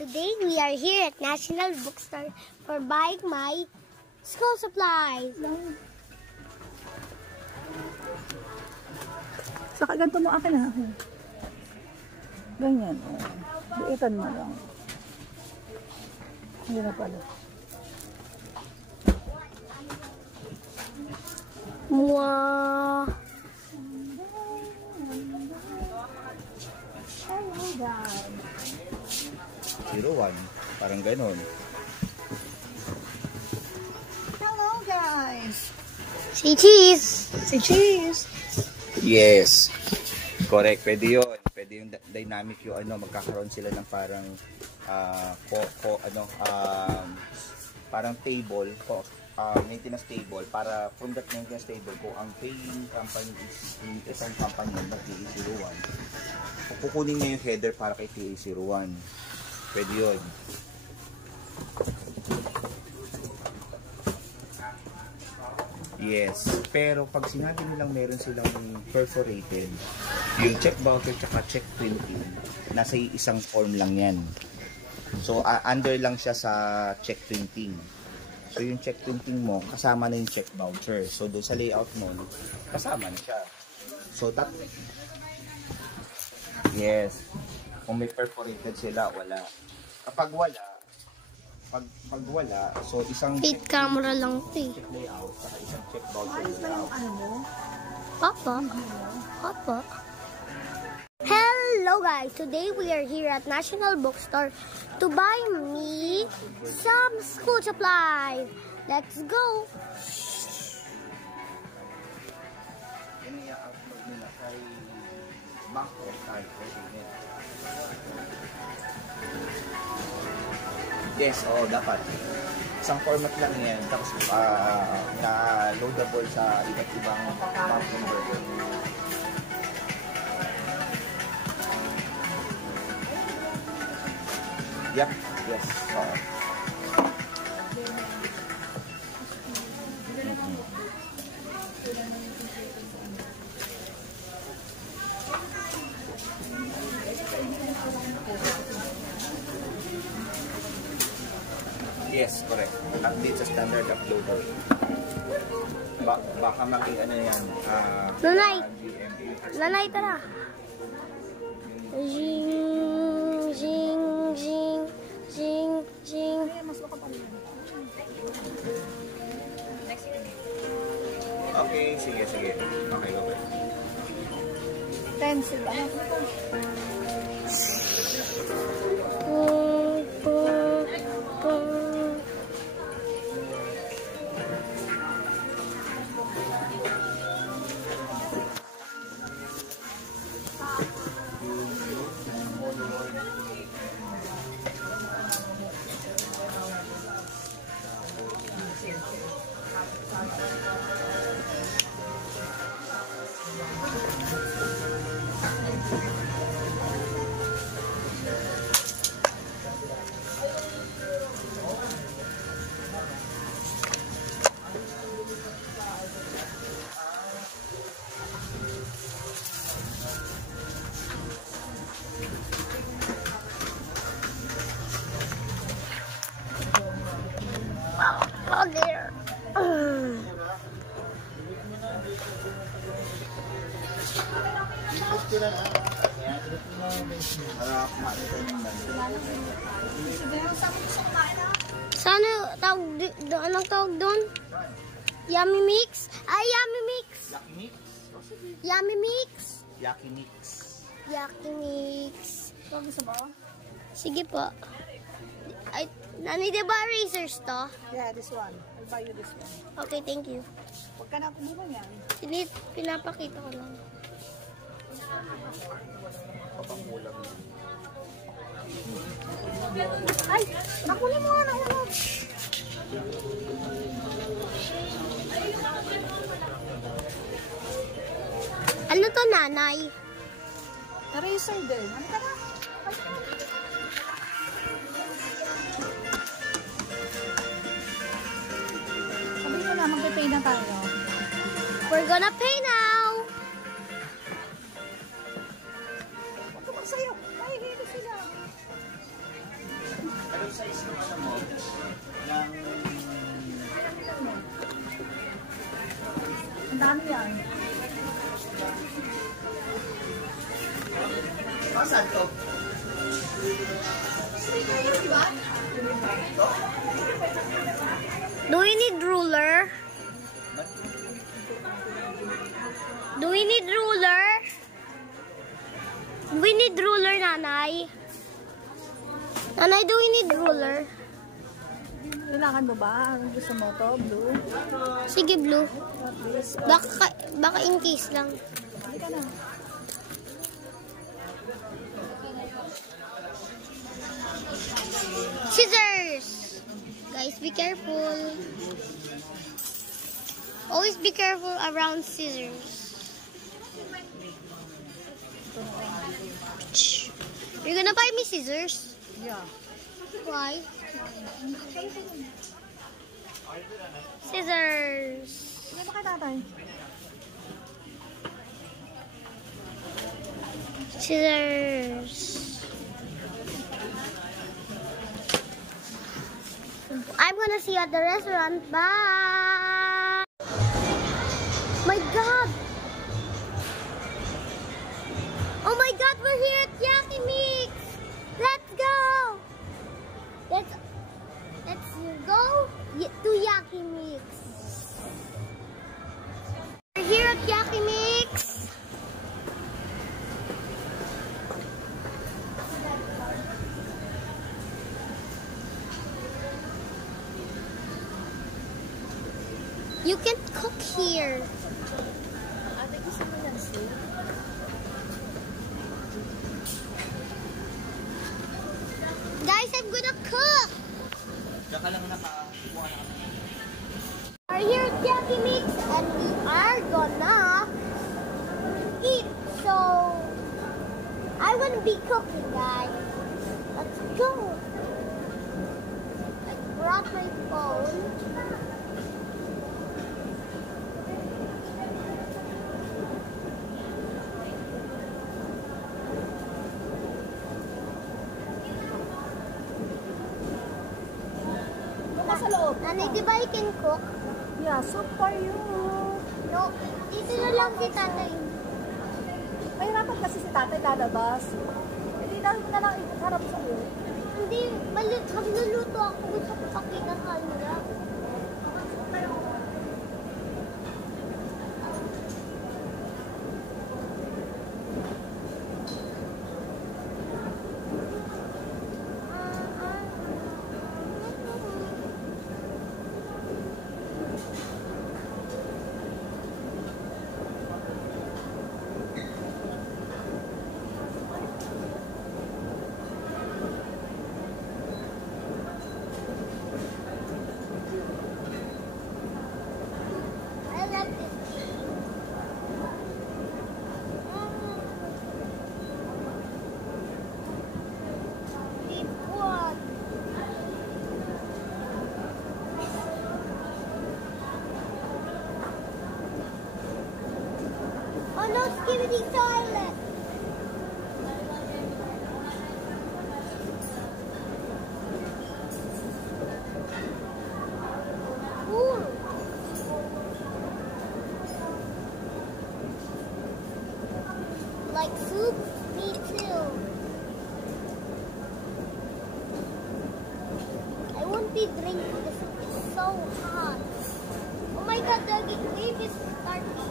Today we are here at National Bookstore for buying my school supplies. Saka ganito mo akin ha. Ganyan. Liitan mo lang. Hindi na pala. Wow! Hello guys. 01. Parang ganon. Hello guys. Say cheese. Say cheese. Yes. Correct. Pwede yun. Pwede yung dynamic yung magkakaroon sila ng parang parang table, maintenance table, para from that maintenance table kung ang paying company is yung isang company na TA01, kukunin niya yung header para kay TA01. Pwede yun. Yes. Pero pag sinabi nilang meron silang perforated, yung check voucher tsaka check printing, nasa isang form lang yan. So, under lang siya sa check printing. So, yung check printing mo, kasama na yung check voucher. So, doon sa layout mo, kasama na siya. So, yes. Kung may perforated sila, wala. Kapag wala, pag wala, so isang Wait, camera lang ito eh. check layout, saka isang check voucher Ayos ba yung ano mo? Papa. Papa. Hello guys! Today we are here at National Bookstore to buy me some school supplies. Let's go! yan yung i-upload nila kay Bank of Card. Yes, oo, dapat. Isang format lang yan, tapos na-loadable sa iba't ibang map number. Yep, yes. Yes, correct. Update sa standard uploader. Baka maging ano yan. Nanay! GMA. Nanay, tara! Zing, zing, zing, zing, zing. Okay, sige. Okay. Pencil ba? Oh dear! Sana anong tawag doon? Yummy mix? Ay, yummy mix! Lucky Mix? Yummy mix. Yaki mix. Yaki mix. Ito, gusto mo? Sige po. Ay, Nanay, diba razors to? Yeah, this one. I'll buy you this one. Okay, thank you. Huwag ka na kumuha yan. Pinapakita ko lang. Papangulam. Ay! Nakunin mo nga na ulo. Ano to, Nanay? Eraser din. Ano ka na? Sabi nyo na, mag-pay na tayo. We're gonna pay now. Huwag ka magsayo. Mahihilo sila. Anong size ng ano mo? Ng... Ang dami yan. Saan to? Do we need ruler? Do we need ruler? We need ruler, Nanay. Nanay, do we need ruler? Kailangan mo ba? Ang gusto mo to? Blue? Sige, blue. At least. Baka in case lang. Hindi ka na. Scissors! Guys, be careful. Always be careful around scissors. You're gonna buy me scissors? Yeah. Why? Scissors. Ano ba kay tatay? Scissors. I'm gonna see you at the restaurant. Bye. My God. Oh my God, we're here at Yaki Mix. Let's go. Let's go to Yaki Mix. We're here at Yaki Mix. You can cook here. Guys, I'm gonna cook. Diyan ka lang nakakuha na kami. We're here at Yaki Mix and we are gonna eat. So, I wanna be cooking, guys. Let's go. I brought my phone. Sa loob. Nanay, di ba you can cook? Yeah, soup for you. No, dito na lang si tatay. Mahirapan kasi si tatay lalabas. Hindi na lang harap sa iyo. Hindi, magluluto ako. Gusto ko pakita sa kanila. I love this. This one. Oh no, Skibidi toilet. Cool. Like soup? Me too. I won't be drinking this. It's so hot. Oh my God, the wave is starting.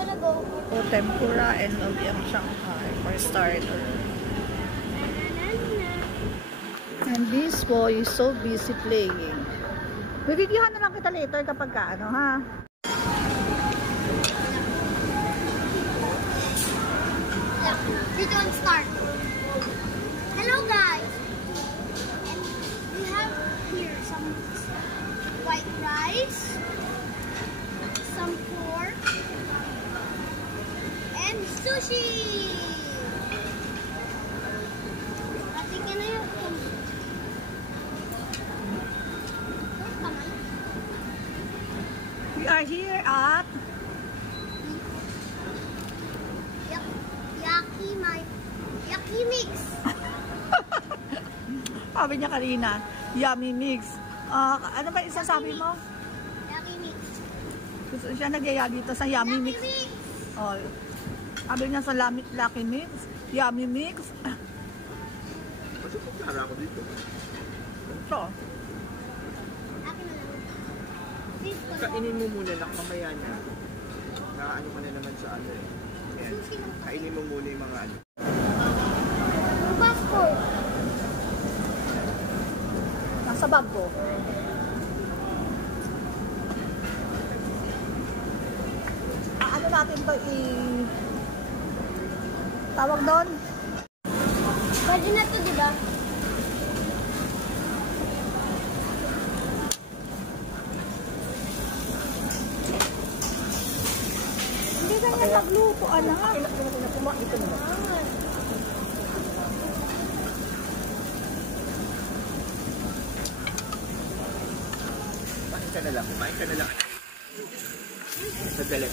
wanna go. O tempura and lumpiang Shanghai for starter. And this boy is so busy playing. Bibidyohan na lang kita later kapag ano ha. We don't start. Hello guys. And we have here some white rice, some pork, and sushi. Ate, can I have some? Come on. We are here at Yaki mix. sabi niya kanina, yummy mix. Ano ba isasabi mo? Yaki mix. Gusto siya nagyaya dito sa yummy Yaki mix. mix. Oh, sabi niya sa Lucky Mix, yummy mix. Kasi pagkara ako dito. So, Akin na lang. This one. Kainin mo muna lang mamaya na. Nakaano ka na naman sa ano eh. Ayan. Kainin mo muna yung mga ano. Passport. nasa bag ko. Ano natin to tawag doon? Pwede na to, di ba? Hindi ganyan magluto, anak. Kumain ka na lang, kumain ka na lang. Sandali.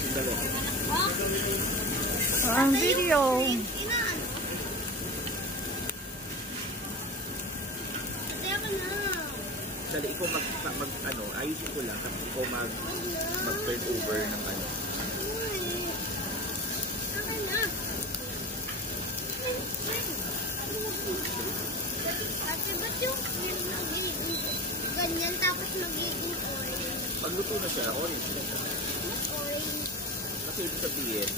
Ang video. Dali, ikaw ayusin ko lang kasi ikaw mag-turn over ng ano. Ate, ba't yung ganyan tapos magiging orange? Pag luto na siya, orange na siya. Orange. Kasi ibig sabihin,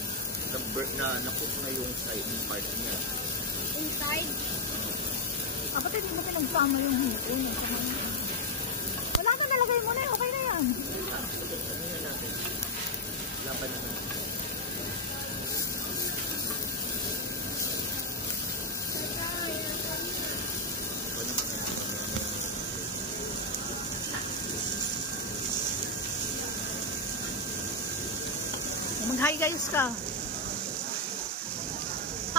na-cook na yung side ng part niya. Inside? Dapat hindi mo pinagsama yung hito. Wala na, nalagay mo na. Okay na yan. Ano yan natin? Laban na natin. Mag-hi guys ka.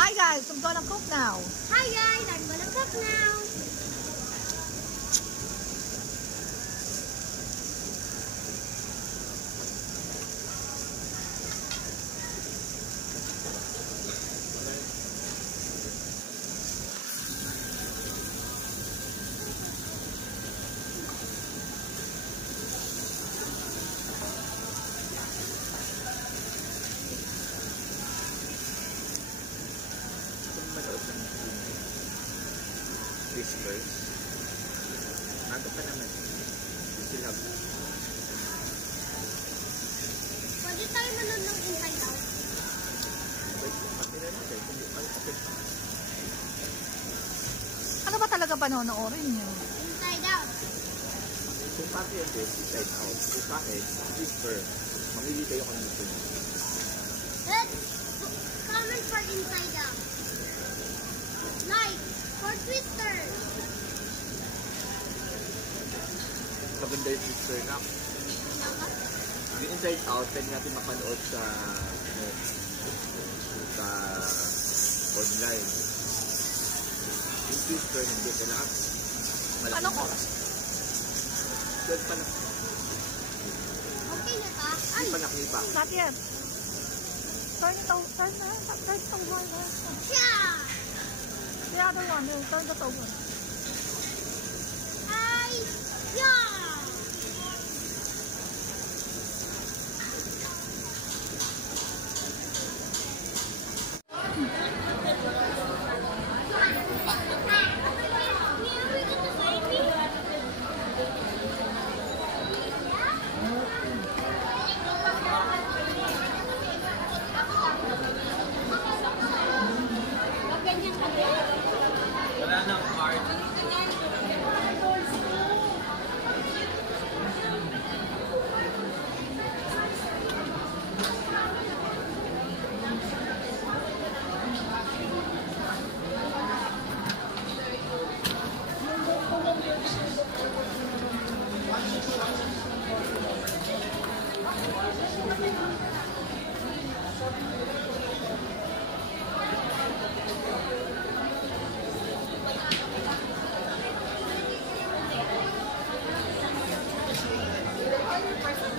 Hi guys, I'm gonna cook now. Hi guys, I'm gonna cook now. Whispers. Ano pa naman? Silab. Pwede tayo manood ng Inside Out. Wait, pati na natin. Okay. Ano ba talaga panonoorin niyo? Inside Out. Kung pati yan din, Inside Out. Kung sa akin, Whisper. Mamili kayo kung gusto nyo. Let's comment for Inside Out. Like for Twitter. Maganda yung Whisper na. Yung Inside Out, pwede natin mapanood sa online. Yung Whisper, hindi kailangan. Anong oras? 12 pa lang. Okay na ba? Hindi pa naklipa. Not yet. Turn it over. Yeah! The other one, turn it over. Yeah!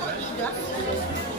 Just